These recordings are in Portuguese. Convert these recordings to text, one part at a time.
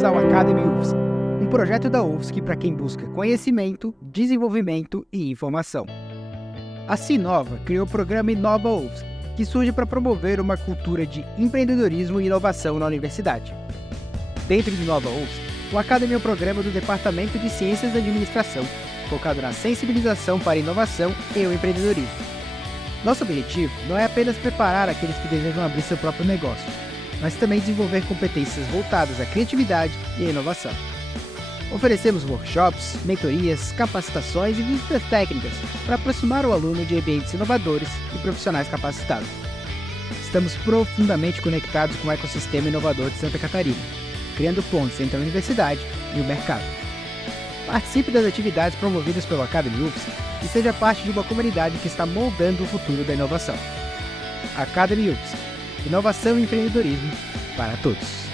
bem-vindos ao Academy UFSC, um projeto da UFSC para quem busca conhecimento, desenvolvimento e informação. A Sinova criou o programa Inova UFSC, que surge para promover uma cultura de empreendedorismo e inovação na universidade. Dentro de Inova UFSC, o Academy é um programa do Departamento de Ciências da Administração, focado na sensibilização para a inovação e o empreendedorismo. Nosso objetivo não é apenas preparar aqueles que desejam abrir seu próprio negócio, mas também desenvolver competências voltadas à criatividade e à inovação. Oferecemos workshops, mentorias, capacitações e visitas técnicas para aproximar o aluno de ambientes inovadores e profissionais capacitados. Estamos profundamente conectados com o ecossistema inovador de Santa Catarina, criando pontes entre a universidade e o mercado. Participe das atividades promovidas pelo Academy UFSC e seja parte de uma comunidade que está moldando o futuro da inovação. Academy UFSC. Inovação e empreendedorismo para todos.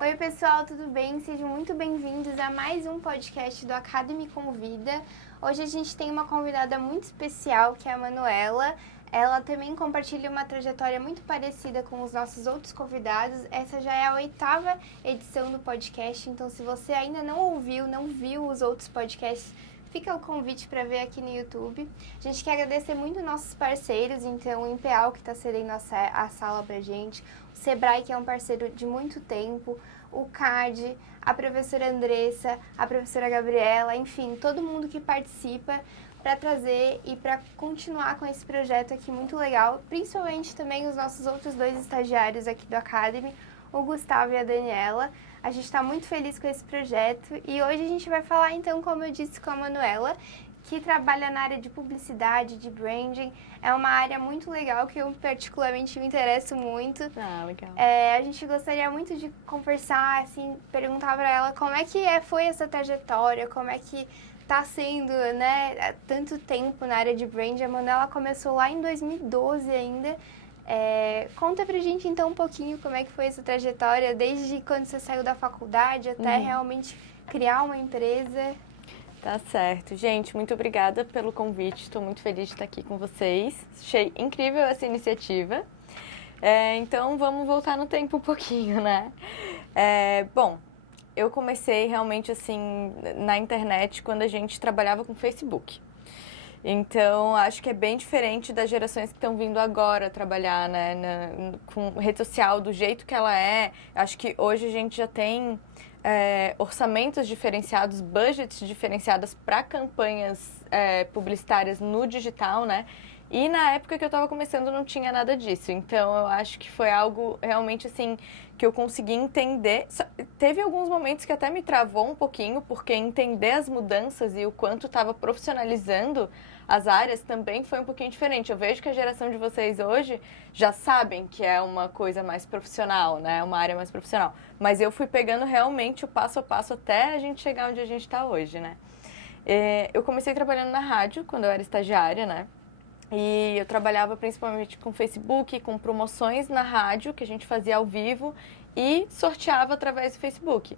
Oi pessoal, tudo bem? Sejam muito bem-vindos a mais um podcast do Academy Convida. Hoje a gente tem uma convidada muito especial, que é a Manuela. Ela também compartilha uma trajetória muito parecida com os nossos outros convidados. Essa já é a 8ª edição do podcast, então se você ainda não ouviu, não viu os outros podcasts, fica o convite para ver aqui no YouTube. A gente quer agradecer muito nossos parceiros, então o Impeal, que está cedendo a sala para gente, o Sebrae, que é um parceiro de muito tempo, o CAD, a professora Andressa, a professora Gabriela, enfim, todo mundo que participa para trazer e para continuar com esse projeto aqui muito legal, principalmente também os nossos outros 2 estagiários aqui do Academy, o Gustavo e a Daniela. A gente está muito feliz com esse projeto e hoje a gente vai falar então, como eu disse, com a Manuela, que trabalha na área de publicidade, de branding. É uma área muito legal que eu particularmente me interesso muito. Ah, legal. A gente gostaria muito de conversar, assim, perguntar para ela como é que foi essa trajetória, como é que está sendo, né, tanto tempo na área de branding. A Manuela começou lá em 2012 ainda. Conta pra gente então um pouquinho como é que foi essa trajetória, desde quando você saiu da faculdade até realmente criar uma empresa. Tá certo. Gente, muito obrigada pelo convite. Estou muito feliz de estar aqui com vocês. Achei incrível essa iniciativa. Então, vamos voltar no tempo um pouquinho, né? Bom, eu comecei realmente assim na internet quando a gente trabalhava com Facebook. Então, acho que é bem diferente das gerações que estão vindo agora trabalhar, né, com rede social do jeito que ela é. Acho que hoje a gente já tem orçamentos diferenciados, budgets diferenciados para campanhas publicitárias no digital, né? E na época que eu estava começando não tinha nada disso. Então, eu acho que foi algo realmente assim que eu consegui entender. Teve alguns momentos que até me travou um pouquinho, porque entender as mudanças e o quanto estava profissionalizando as áreas também foi um pouquinho diferente. Eu vejo que a geração de vocês hoje já sabem que é uma coisa mais profissional, né? Uma área mais profissional. Mas eu fui pegando realmente o passo a passo até a gente chegar onde a gente está hoje, né? Eu comecei trabalhando na rádio quando eu era estagiária, né? E eu trabalhava principalmente com Facebook, com promoções na rádio, que a gente fazia ao vivo e sorteava através do Facebook.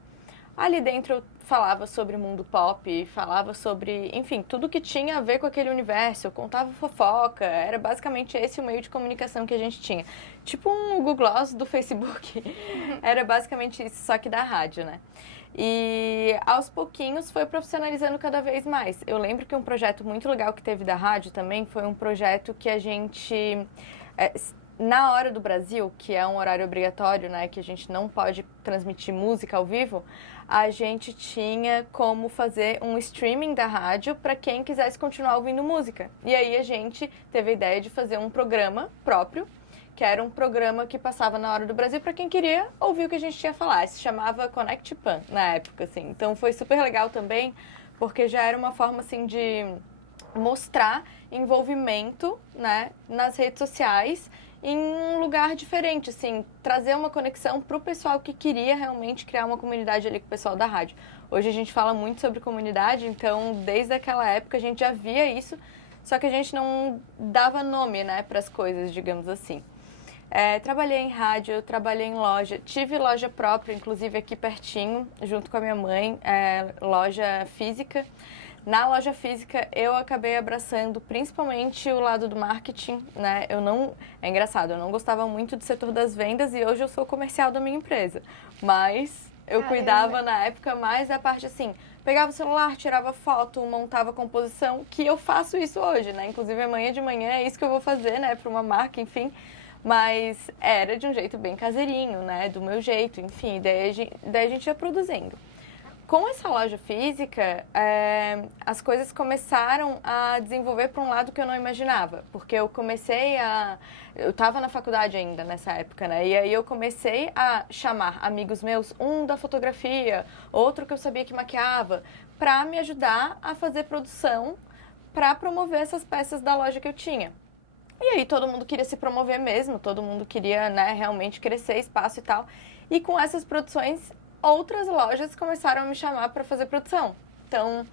Ali dentro eu falava sobre mundo pop, falava sobre, enfim, tudo que tinha a ver com aquele universo. Eu contava fofoca, era basicamente esse o meio de comunicação que a gente tinha. Tipo um Google Gloss do Facebook. Era basicamente isso, só que da rádio, né? E aos pouquinhos foi profissionalizando cada vez mais. Eu lembro que um projeto muito legal que teve da rádio também foi um projeto que a gente, na hora do Brasil, que é um horário obrigatório, né, que a gente não pode transmitir música ao vivo, a gente tinha como fazer um streaming da rádio para quem quisesse continuar ouvindo música. E aí a gente teve a ideia de fazer um programa próprio, que era um programa que passava na hora do Brasil para quem queria ouvir o que a gente tinha a falar. Se chamava Connect Pan, na época, assim. Então, foi super legal também, porque já era uma forma, assim, de mostrar envolvimento, né, nas redes sociais em um lugar diferente, assim, trazer uma conexão para o pessoal que queria realmente criar uma comunidade ali com o pessoal da rádio. Hoje a gente fala muito sobre comunidade, então, desde aquela época a gente já via isso, só que a gente não dava nome, né, para as coisas, digamos assim. Trabalhei em rádio, trabalhei em loja, tive loja própria, inclusive aqui pertinho, junto com a minha mãe, loja física. Na loja física, eu acabei abraçando principalmente o lado do marketing, né? É engraçado, eu não gostava muito do setor das vendas e hoje eu sou comercial da minha empresa. Mas eu cuidava na época mais da parte assim, pegava o celular, tirava foto, montava composição, que eu faço isso hoje, né? Inclusive amanhã de manhã é isso que eu vou fazer, né? Para uma marca, enfim. Mas era de um jeito bem caseirinho, né? Do meu jeito, enfim. Daí a gente ia produzindo. Com essa loja física, as coisas começaram a desenvolver para um lado que eu não imaginava. Porque eu estava na faculdade ainda nessa época, né? E aí eu comecei a chamar amigos meus, um da fotografia, outro que eu sabia que maquiava, para me ajudar a fazer produção para promover essas peças da loja que eu tinha. E aí todo mundo queria se promover mesmo, todo mundo queria, né, realmente crescer, espaço e tal. E com essas produções, outras lojas começaram a me chamar para fazer produção. Então,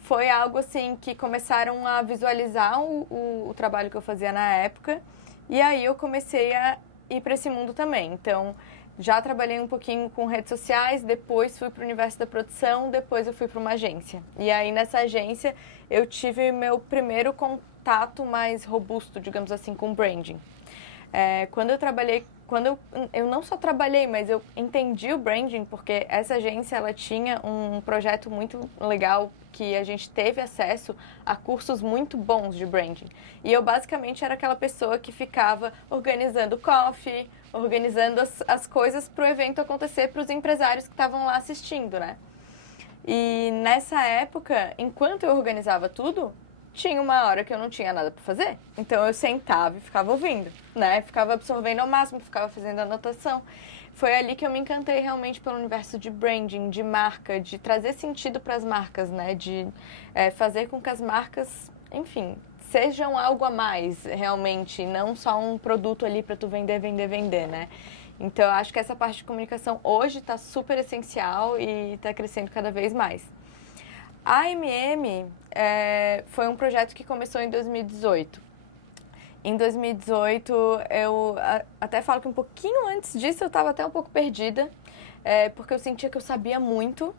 foi algo assim que começaram a visualizar o trabalho que eu fazia na época. E aí eu comecei a ir para esse mundo também. Então, já trabalhei um pouquinho com redes sociais, depois fui para o universo da produção, depois eu fui para uma agência. E aí nessa agência eu tive meu primeiro contato mais robusto, digamos assim, com branding. Quando eu não só trabalhei, mas eu entendi o branding, porque essa agência ela tinha um projeto muito legal que a gente teve acesso a cursos muito bons de branding. E eu basicamente era aquela pessoa que ficava organizando coffee, organizando as coisas para o evento acontecer para os empresários que estavam lá assistindo, né? E nessa época, enquanto eu organizava tudo, tinha uma hora que eu não tinha nada para fazer. Então eu sentava e ficava ouvindo, né? Ficava absorvendo ao máximo, ficava fazendo anotação. Foi ali que eu me encantei realmente pelo universo de branding, de marca, de trazer sentido para as marcas, né? De fazer com que as marcas, enfim, sejam algo a mais, realmente, não só um produto ali para tu vender, né? Então eu acho que essa parte de comunicação hoje está super essencial e está crescendo cada vez mais. A MM foi um projeto que começou em 2018. Em 2018, eu até falo que um pouquinho antes disso eu estava até um pouco perdida, porque eu sentia que eu sabia muito,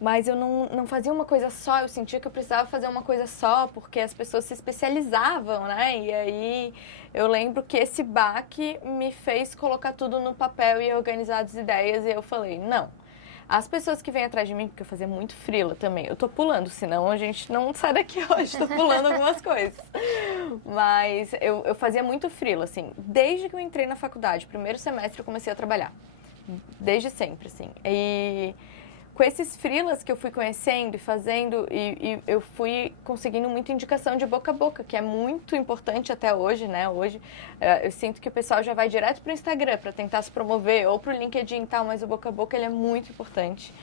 mas eu não fazia uma coisa só, eu sentia que eu precisava fazer uma coisa só, porque as pessoas se especializavam, né? E aí eu lembro que esse baque me fez colocar tudo no papel e organizar as ideias, e eu falei, não. As pessoas que vêm atrás de mim, porque eu fazia muito freela também, eu tô pulando, senão a gente não sai daqui hoje, tô pulando algumas coisas. Mas eu fazia muito freela, assim, desde que eu entrei na faculdade, primeiro semestre eu comecei a trabalhar, desde sempre, assim. E com esses freelas que eu fui conhecendo e fazendo, e eu fui conseguindo muita indicação de boca a boca, que é muito importante até hoje, né? Hoje eu sinto que o pessoal já vai direto pro Instagram para tentar se promover, ou pro LinkedIn e tal, mas o boca a boca ele é muito importante.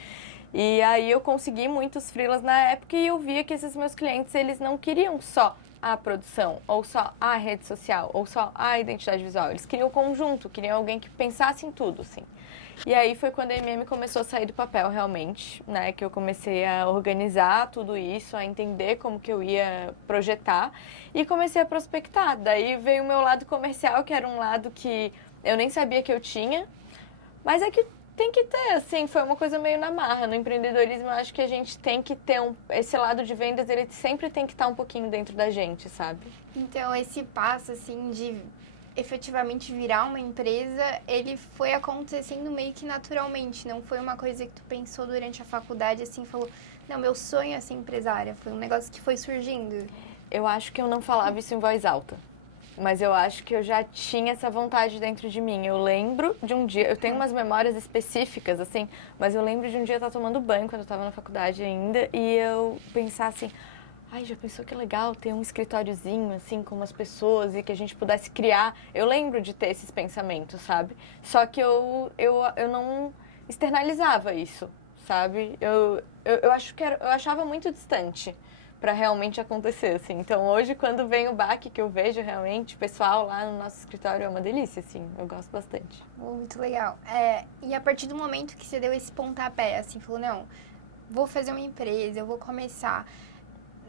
E aí eu consegui muitos freelas na época e eu via que esses meus clientes, eles não queriam só a produção, ou só a rede social, ou só a identidade visual. Eles queriam o conjunto, queriam alguém que pensasse em tudo, assim. E aí foi quando a MM começou a sair do papel realmente, né? Que eu comecei a organizar tudo isso, a entender como que eu ia projetar e comecei a prospectar. Daí veio o meu lado comercial, que era um lado que eu nem sabia que eu tinha, mas é que tem que ter, assim, foi uma coisa meio na marra. No empreendedorismo, eu acho que a gente tem que ter esse lado de vendas, ele sempre tem que estar um pouquinho dentro da gente, sabe? Então, esse passo, assim, de efetivamente virar uma empresa, ele foi acontecendo meio que naturalmente, não foi uma coisa que tu pensou durante a faculdade, assim, falou, não, meu sonho é ser empresária, foi um negócio que foi surgindo. Eu acho que eu não falava isso em voz alta, mas eu acho que eu já tinha essa vontade dentro de mim. Eu lembro de um dia, eu tenho umas memórias específicas, assim, mas eu lembro de um dia eu estar tomando banho, quando eu estava na faculdade ainda, e eu pensar assim, ai, já pensou que legal ter um escritóriozinho, assim, com umas pessoas e que a gente pudesse criar? Eu lembro de ter esses pensamentos, sabe? Só que eu não externalizava isso, sabe? Eu acho que eu achava muito distante para realmente acontecer, assim. Então, hoje, quando vem o baque que eu vejo realmente, o pessoal lá no nosso escritório é uma delícia, assim. Eu gosto bastante. Muito legal. E a partir do momento que você deu esse pontapé, assim, falou, não, vou fazer uma empresa, eu vou começar.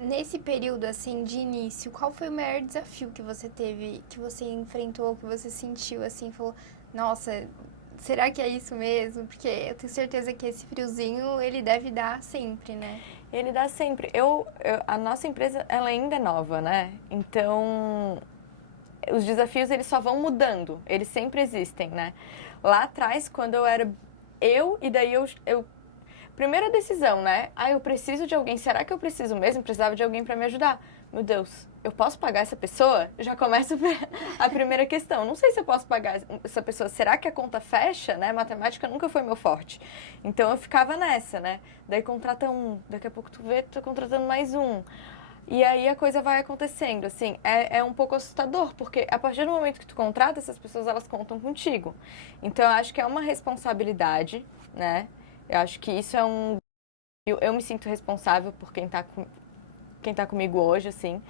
Nesse período, assim, de início, qual foi o maior desafio que você teve, que você enfrentou, que você sentiu, assim, falou, nossa, será que é isso mesmo? Porque eu tenho certeza que esse friozinho, ele deve dar sempre, né? Ele dá sempre. A nossa empresa, ela ainda é nova, né? Então, os desafios, eles só vão mudando. Eles sempre existem, né? Lá atrás, quando eu era e daí eu primeira decisão, né? Ah, eu preciso de alguém. Será que eu preciso mesmo? Precisava de alguém para me ajudar. Meu Deus, eu posso pagar essa pessoa? Já começa a primeira questão. Não sei se eu posso pagar essa pessoa. Será que a conta fecha, né? Matemática nunca foi meu forte. Então eu ficava nessa, né? Daí contrata um, daqui a pouco tu vê, tu tá contratando mais um. E aí a coisa vai acontecendo, assim, é um pouco assustador, porque a partir do momento que tu contrata, essas pessoas, elas contam contigo. Então eu acho que é uma responsabilidade, né? Eu acho que isso é um... Eu me sinto responsável por quem tá comigo hoje, assim.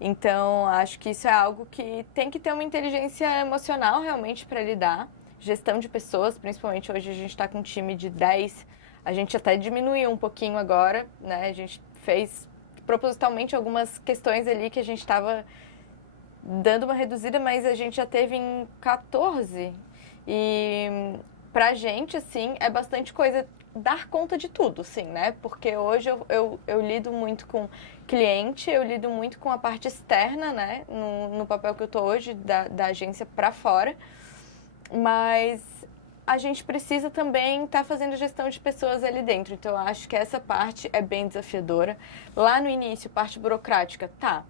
Então, acho que isso é algo que tem que ter uma inteligência emocional realmente para lidar. Gestão de pessoas, principalmente hoje a gente está com um time de 10. A gente até diminuiu um pouquinho agora, né? A gente fez propositalmente algumas questões ali que a gente estava dando uma reduzida, mas a gente já teve em 14. E pra gente, assim, é bastante coisa dar conta de tudo, assim, né? Porque hoje eu lido muito com cliente, eu lido muito com a parte externa, né? No papel que eu tô hoje, da agência para fora. Mas a gente precisa também estar fazendo gestão de pessoas ali dentro. Então, eu acho que essa parte é bem desafiadora. Lá no início, parte burocrática, tá.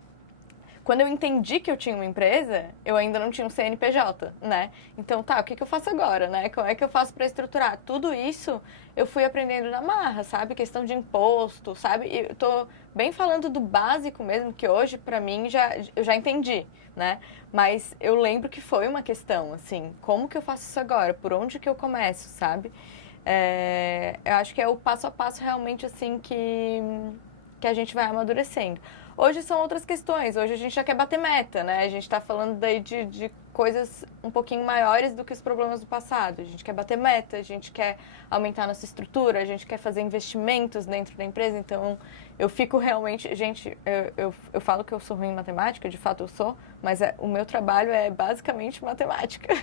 Quando eu entendi que eu tinha uma empresa, eu ainda não tinha um CNPJ, né? Então, tá, o que eu faço agora, né? Como é que eu faço para estruturar? Tudo isso eu fui aprendendo na marra, sabe? Questão de imposto, sabe? E eu tô bem falando do básico mesmo, que hoje, para mim, eu já entendi, né? Mas eu lembro que foi uma questão, assim, como que eu faço isso agora? Por onde que eu começo, sabe? Eu acho que é o passo a passo realmente, assim, que a gente vai amadurecendo. Hoje são outras questões, hoje a gente já quer bater meta, né? A gente está falando daí de coisas um pouquinho maiores do que os problemas do passado. A gente quer bater meta, a gente quer aumentar nossa estrutura, a gente quer fazer investimentos dentro da empresa. Então, eu fico realmente... Gente, eu falo que eu sou ruim em matemática, de fato eu sou, mas o meu trabalho é basicamente matemática.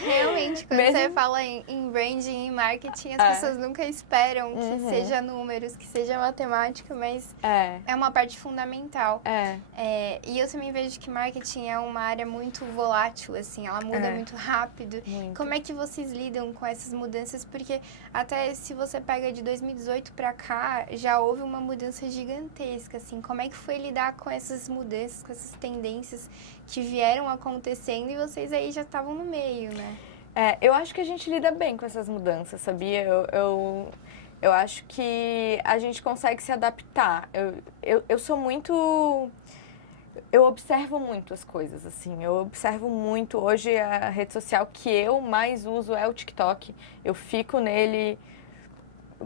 Realmente, quando você fala em branding e marketing, as pessoas nunca esperam que seja números, que seja matemática, mas é uma parte fundamental. E eu também vejo que marketing é uma área muito volátil, assim, ela muda muito rápido. Muito. Como é que vocês lidam com essas mudanças? Porque até se você pega de 2018 para cá, já houve uma mudança gigantesca, assim. Como é que foi lidar com essas mudanças, com essas tendências que vieram acontecendo e vocês aí já estavam no meio, né? Eu acho que a gente lida bem com essas mudanças, sabia? Eu acho que a gente consegue se adaptar. Eu sou muito... Eu observo muito as coisas, assim. Eu observo muito. Hoje, a rede social que eu mais uso é o TikTok. Eu fico nele...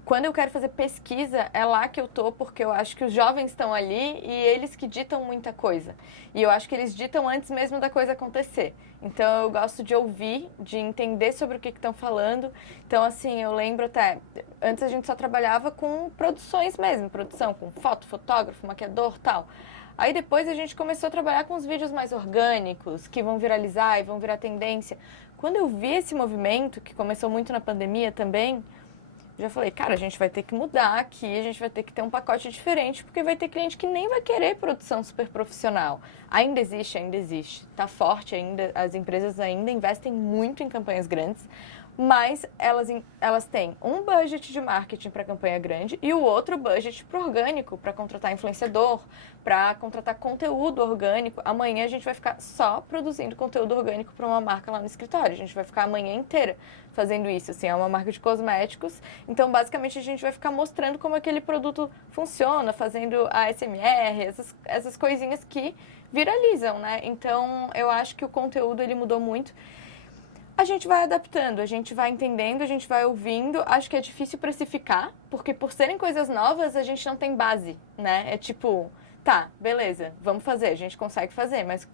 Quando eu quero fazer pesquisa, é lá que eu tô, porque eu acho que os jovens estão ali e eles que ditam muita coisa. E eu acho que eles ditam antes mesmo da coisa acontecer. Então, eu gosto de ouvir, de entender sobre o que estão falando. Então, assim, eu lembro até... Antes a gente só trabalhava com produções mesmo, produção, com foto, fotógrafo, maquiador, tal. Aí depois a gente começou a trabalhar com os vídeos mais orgânicos, que vão viralizar e vão virar tendência. Quando eu vi esse movimento, que começou muito na pandemia também... Já falei, cara, a gente vai ter que mudar aqui, a gente vai ter que ter um pacote diferente, porque vai ter cliente que nem vai querer produção super profissional. Ainda existe, tá forte ainda, as empresas ainda investem muito em campanhas grandes, mas elas têm um budget de marketing para campanha grande e o outro budget para orgânico, para contratar influenciador, para contratar conteúdo orgânico. Amanhã a gente vai ficar só produzindo conteúdo orgânico para uma marca lá no escritório. A gente vai ficar a manhã inteira fazendo isso. Assim, é uma marca de cosméticos. Então, basicamente, a gente vai ficar mostrando como aquele produto funciona, fazendo ASMR, essas coisinhas que viralizam, né? Então, eu acho que o conteúdo ele mudou muito. A gente vai adaptando, a gente vai entendendo, a gente vai ouvindo. Acho que é difícil precificar, porque por serem coisas novas, a gente não tem base, né? É tipo, tá, beleza, vamos fazer, a gente consegue fazer, mas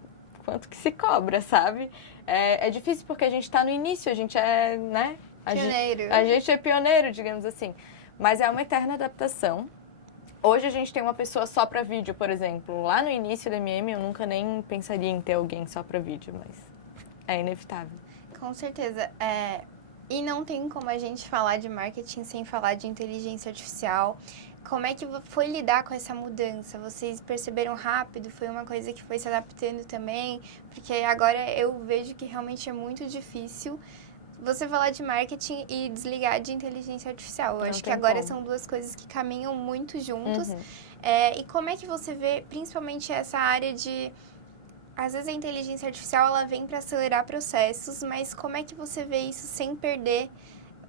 quanto que se cobra, sabe? É difícil porque a gente tá no início, a gente é, né? Pioneiro. A gente é pioneiro, digamos assim. Mas é uma eterna adaptação. Hoje a gente tem uma pessoa só para vídeo, por exemplo. Lá no início da MM eu nunca nem pensaria em ter alguém só para vídeo, mas é inevitável. Com certeza. E não tem como a gente falar de marketing sem falar de inteligência artificial. como é que foi lidar com essa mudança? Vocês perceberam rápido? Foi uma coisa que foi se adaptando também? Porque agora eu vejo que realmente é muito difícil você falar de marketing e desligar de inteligência artificial. Eu acho que agora são duas coisas que caminham muito juntos. E como é que você vê, principalmente essa área de... Às vezes a inteligência artificial ela vem para acelerar processos, mas como é que você vê isso sem perder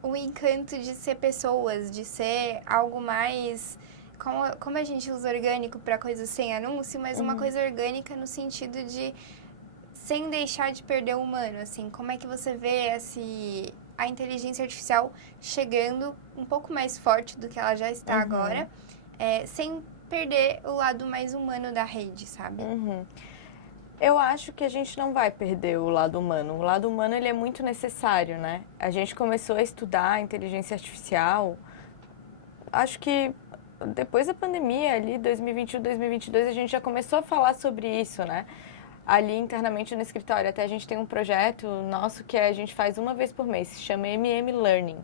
o encanto de ser pessoas, de ser algo mais... Como a gente usa orgânico para coisas sem anúncio, mas uma coisa orgânica no sentido de... sem deixar de perder o humano, assim. Como é que você vê a inteligência artificial chegando um pouco mais forte do que ela já está agora, sem perder o lado mais humano da rede, sabe? Eu acho que a gente não vai perder o lado humano. O lado humano, ele é muito necessário, né? A gente começou a estudar a inteligência artificial, acho que depois da pandemia, ali, 2021, 2022, a gente já começou a falar sobre isso, né? Ali internamente no escritório. Até a gente tem um projeto nosso que a gente faz uma vez por mês, se chama MM Learning.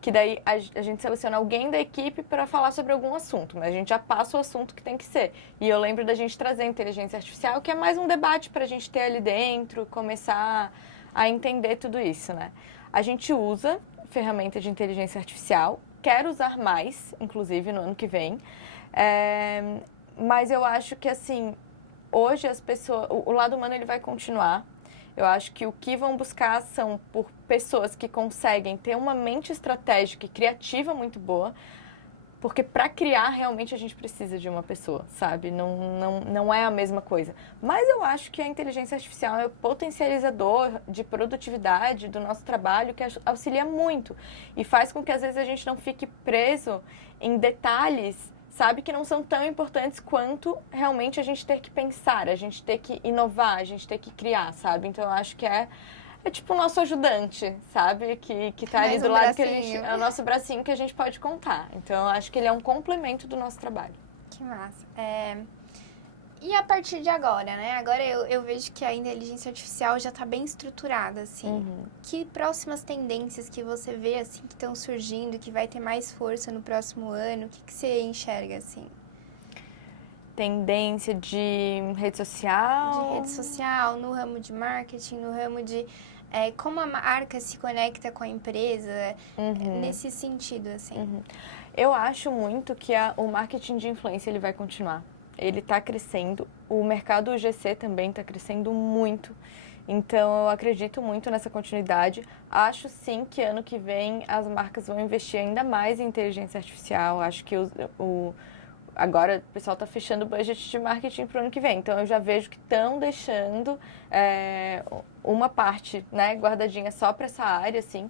Que daí a gente seleciona alguém da equipe para falar sobre algum assunto, mas a gente já passa o assunto que tem que ser. E eu lembro da gente trazer a inteligência artificial, que é mais um debate para a gente ter ali dentro, começar a entender tudo isso, né? A gente usa ferramenta de inteligência artificial, quero usar mais, inclusive no ano que vem, mas eu acho que assim, hoje as pessoas, o lado humano ele vai continuar. Eu acho que o que vão buscar são por pessoas que conseguem ter uma mente estratégica e criativa muito boa, porque para criar realmente a gente precisa de uma pessoa, sabe? Não é a mesma coisa. Mas eu acho que a inteligência artificial é o potencializador de produtividade do nosso trabalho que auxilia muito e faz com que às vezes a gente não fique preso em detalhes, sabe, que não são tão importantes quanto realmente a gente ter que pensar, a gente ter que inovar, a gente ter que criar, sabe? Então eu acho que é tipo o nosso ajudante, sabe? Que tá ali do lado, que a gente, é o nosso bracinho que a gente pode contar. Então eu acho que ele é um complemento do nosso trabalho. Que massa. E a partir de agora, né? Agora eu vejo que a inteligência artificial já está bem estruturada, assim. Que próximas tendências que você vê, assim, que estão surgindo, que vai ter mais força no próximo ano? O que você enxerga, assim? Tendência de rede social? De rede social, no ramo de marketing, no ramo de... como a marca se conecta com a empresa, nesse sentido, assim. Eu acho muito que o marketing de influência ele vai continuar. Ele está crescendo, o mercado UGC também está crescendo muito, então eu acredito muito nessa continuidade. Acho sim que ano que vem as marcas vão investir ainda mais em inteligência artificial, acho que agora o pessoal está fechando o budget de marketing para o ano que vem, então eu já vejo que estão deixando uma parte, né, guardadinha só para essa área, assim,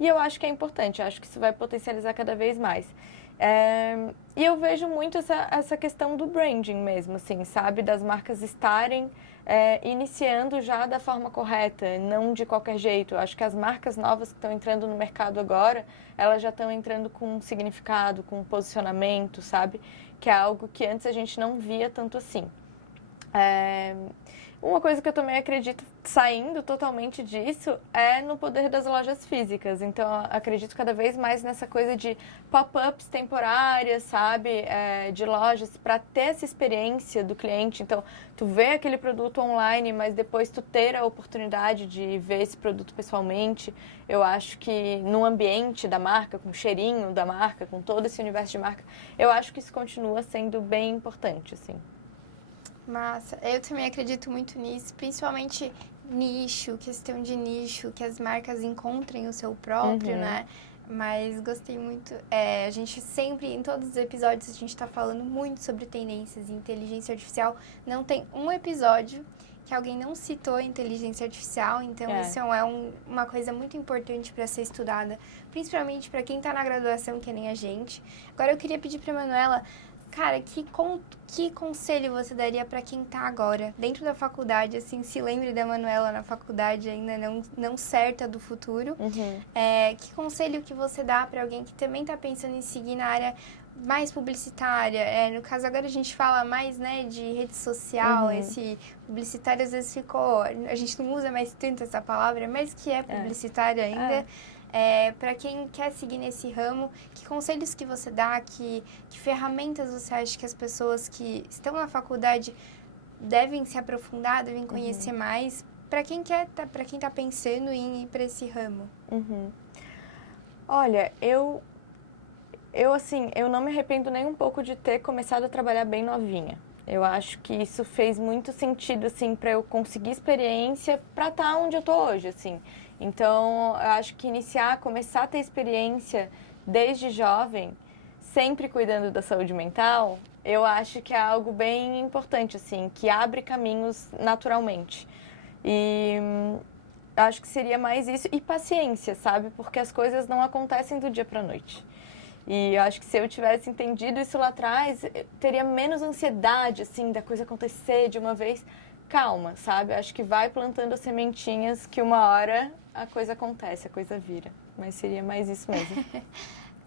e eu acho que é importante, acho que isso vai potencializar cada vez mais. E eu vejo muito essa questão do branding mesmo, assim, sabe? Das marcas estarem iniciando já da forma correta, não de qualquer jeito. Eu acho que as marcas novas que estão entrando no mercado agora, elas já estão entrando com um significado, com um posicionamento, sabe? Que é algo que antes a gente não via tanto assim. Uma coisa que eu também acredito, saindo totalmente disso, é no poder das lojas físicas. Então, eu acredito cada vez mais nessa coisa de pop-ups temporárias, sabe? De lojas, para ter essa experiência do cliente. Então, tu vê aquele produto online, mas depois tu ter a oportunidade de ver esse produto pessoalmente. Eu acho que no ambiente da marca, com o cheirinho da marca, com todo esse universo de marca, eu acho que isso continua sendo bem importante, assim. Massa. Eu também acredito muito nisso, principalmente nicho, questão de nicho, que as marcas encontrem o seu próprio, né? Mas gostei muito. A gente sempre, em todos os episódios, a gente tá falando muito sobre tendências em inteligência artificial. Não tem um episódio que alguém não citou inteligência artificial, então isso é uma coisa muito importante para ser estudada, principalmente para quem tá na graduação, que nem a gente. Agora eu queria pedir pra Manuela, cara, que conselho você daria para quem tá agora, dentro da faculdade, assim, se lembre da Manuela na faculdade, ainda não certa do futuro. Que conselho que você dá para alguém que também tá pensando em seguir na área mais publicitária? No caso, agora a gente fala mais, né, de rede social, esse publicitário às vezes ficou... A gente não usa mais tanto essa palavra, mas que é publicitário ainda. Para quem quer seguir nesse ramo, que conselhos que você dá, que ferramentas você acha que as pessoas que estão na faculdade devem se aprofundar, devem conhecer mais, para quem está pensando em ir para esse ramo? Olha, eu não me arrependo nem um pouco de ter começado a trabalhar bem novinha. Eu acho que isso fez muito sentido, assim, para eu conseguir experiência para estar onde eu tô hoje, assim. Então, eu acho que começar a ter experiência desde jovem, sempre cuidando da saúde mental, eu acho que é algo bem importante, assim, que abre caminhos naturalmente. E eu acho que seria mais isso. E paciência, sabe? Porque as coisas não acontecem do dia para a noite. E eu acho que se eu tivesse entendido isso lá atrás, eu teria menos ansiedade, assim, da coisa acontecer de uma vez. Calma, sabe? Eu acho que vai plantando as sementinhas que uma hora a coisa acontece, a coisa vira. Mas seria mais isso mesmo.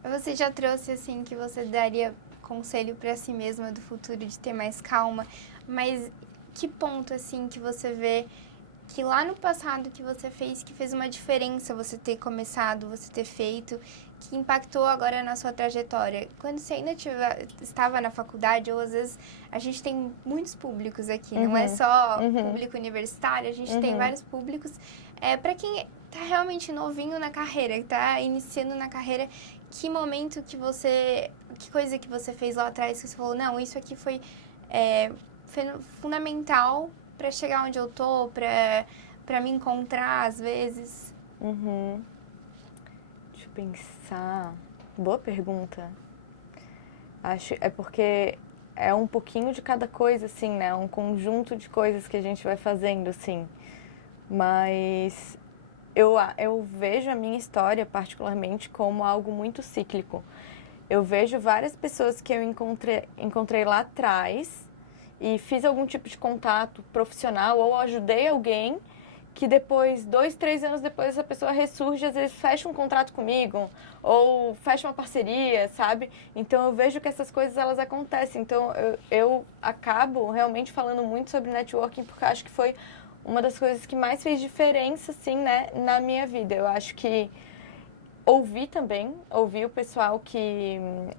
Você já trouxe, assim, que você daria conselho para si mesma do futuro de ter mais calma, mas que ponto, assim, que você vê que lá no passado que você fez, que fez uma diferença você ter começado, você ter feito, que impactou agora na sua trajetória? Quando você ainda estava na faculdade, ou às vezes a gente tem muitos públicos aqui, não é só público universitário, a gente tem vários públicos. Para quem está realmente novinho na carreira, que está iniciando na carreira, que momento que coisa que você fez lá atrás que você falou, não, isso aqui foi fundamental para chegar onde eu tô, para me encontrar às vezes? Deixa eu pensar. Boa pergunta. Acho é porque é um pouquinho de cada coisa, assim, né? Um conjunto de coisas que a gente vai fazendo, assim. Mas eu vejo a minha história, particularmente, como algo muito cíclico. Eu vejo várias pessoas que eu encontrei lá atrás e fiz algum tipo de contato profissional ou ajudei alguém que depois, 2, 3 anos depois, essa pessoa ressurge, às vezes fecha um contrato comigo ou fecha uma parceria, sabe? Então, eu vejo que essas coisas, elas acontecem. Então, eu acabo realmente falando muito sobre networking porque eu acho que foi uma das coisas que mais fez diferença, assim, né, na minha vida. Eu acho que ouvir o pessoal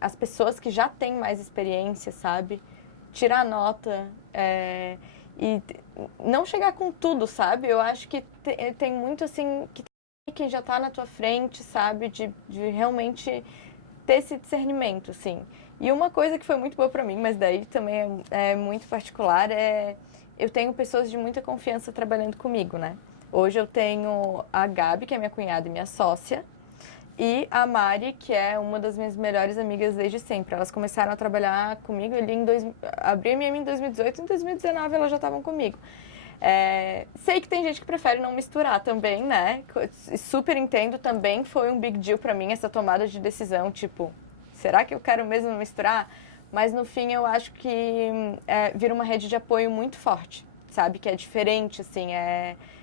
as pessoas que já têm mais experiência, sabe? Tirar nota e não chegar com tudo, sabe? Eu acho que tem muito, assim, que quem já tá na tua frente, sabe? De realmente ter esse discernimento, assim. E uma coisa que foi muito boa pra mim, mas daí também é muito particular, eu tenho pessoas de muita confiança trabalhando comigo, né? Hoje eu tenho a Gabi, que é minha cunhada e minha sócia, e a Mari, que é uma das minhas melhores amigas desde sempre. Elas começaram a trabalhar comigo ali abri a minha em 2018 e em 2019 elas já estavam comigo. Sei que tem gente que prefere não misturar também, né? Super entendo, também foi um big deal pra mim essa tomada de decisão, tipo, será que eu quero mesmo misturar? Mas no fim eu acho que vira uma rede de apoio muito forte, sabe? Que é diferente, assim,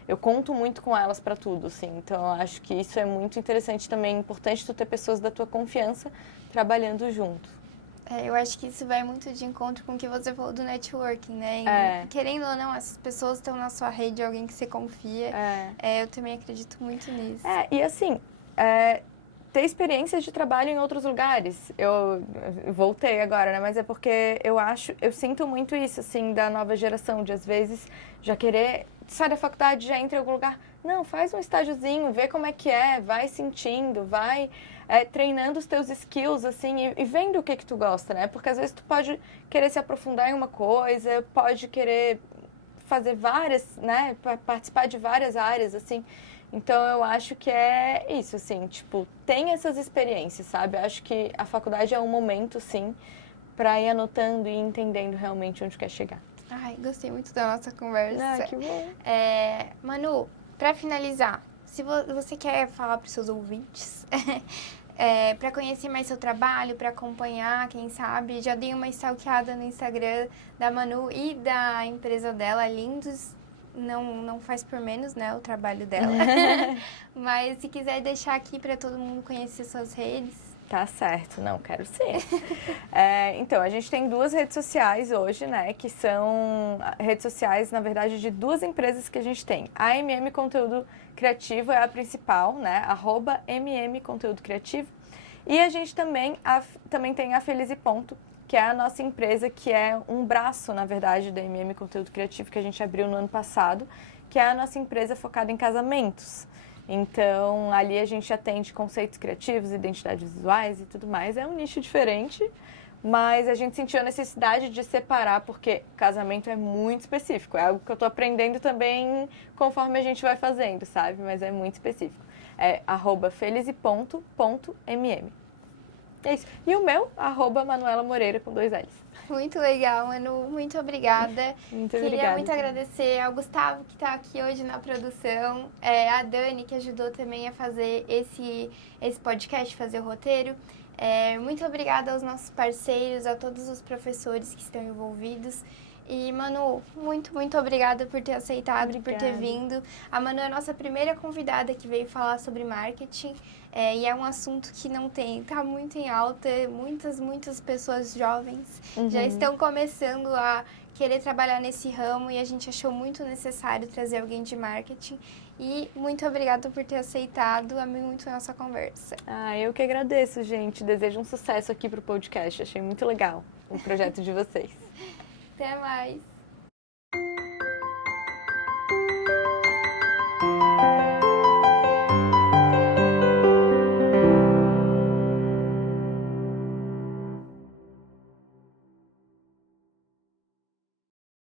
eu conto muito com elas para tudo, assim. Então, eu acho que isso é muito interessante também. É importante tu ter pessoas da tua confiança trabalhando junto. Eu acho que isso vai muito de encontro com o que você falou do networking, né? E, querendo ou não, essas pessoas estão na sua rede, alguém que você confia. Eu também acredito muito nisso. E assim, ter experiências de trabalho em outros lugares. Eu voltei agora, né? Mas é porque eu sinto muito isso, assim, da nova geração, de às vezes já querer sai da faculdade, já entra em algum lugar. Não, faz um estágiozinho, vê como é que vai sentindo, vai treinando os teus skills, assim, e vendo o que tu gosta, né? Porque às vezes tu pode querer se aprofundar em uma coisa, pode querer fazer várias, né? Participar de várias áreas, assim. Então, eu acho que é isso, assim, tipo, tem essas experiências, sabe? Eu acho que a faculdade é um momento, sim, para ir anotando e entendendo realmente onde quer chegar. Ai, gostei muito da nossa conversa. Que bom. Manu, para finalizar, se você quer falar para os seus ouvintes, para conhecer mais seu trabalho, para acompanhar, quem sabe, já dei uma stalkeada no Instagram da Manu e da empresa dela, lindos. Não faz por menos, né, o trabalho dela. Mas se quiser deixar aqui para todo mundo conhecer suas redes. Tá certo, não, quero sim. Então, a gente tem 2 redes sociais hoje, né, que são redes sociais, na verdade, de 2 empresas que a gente tem. A MM Conteúdo Criativo é a principal, né, @MM Conteúdo Criativo. E a gente também tem a Feliz e Ponto, que é a nossa empresa, que é um braço, na verdade, da MM Conteúdo Criativo, que a gente abriu no ano passado, que é a nossa empresa focada em casamentos. Então, ali a gente atende conceitos criativos, identidades visuais e tudo mais. É um nicho diferente, mas a gente sentiu a necessidade de separar, porque casamento é muito específico. É algo que eu tô aprendendo também conforme a gente vai fazendo, sabe? Mas é muito específico. É @felize.me. É isso. E o meu, @Manuela Moreira, com 2 L's. Muito legal, Manu. Muito obrigada. Muito Queria obrigada. muito agradecer ao Gustavo, que está aqui hoje na produção, a Dani, que ajudou também a fazer esse podcast, fazer o roteiro. Muito obrigada aos nossos parceiros, a todos os professores que estão envolvidos. E, Manu, muito obrigada por ter aceitado, por ter vindo. A Manu é a nossa primeira convidada que veio falar sobre marketing. E é um assunto que tá muito em alta. Muitas pessoas jovens já estão começando a querer trabalhar nesse ramo e a gente achou muito necessário trazer alguém de marketing. E muito obrigada por ter aceitado, amei muito a nossa conversa. Eu que agradeço, gente. Desejo um sucesso aqui pro podcast. Achei muito legal o projeto de vocês. Até mais!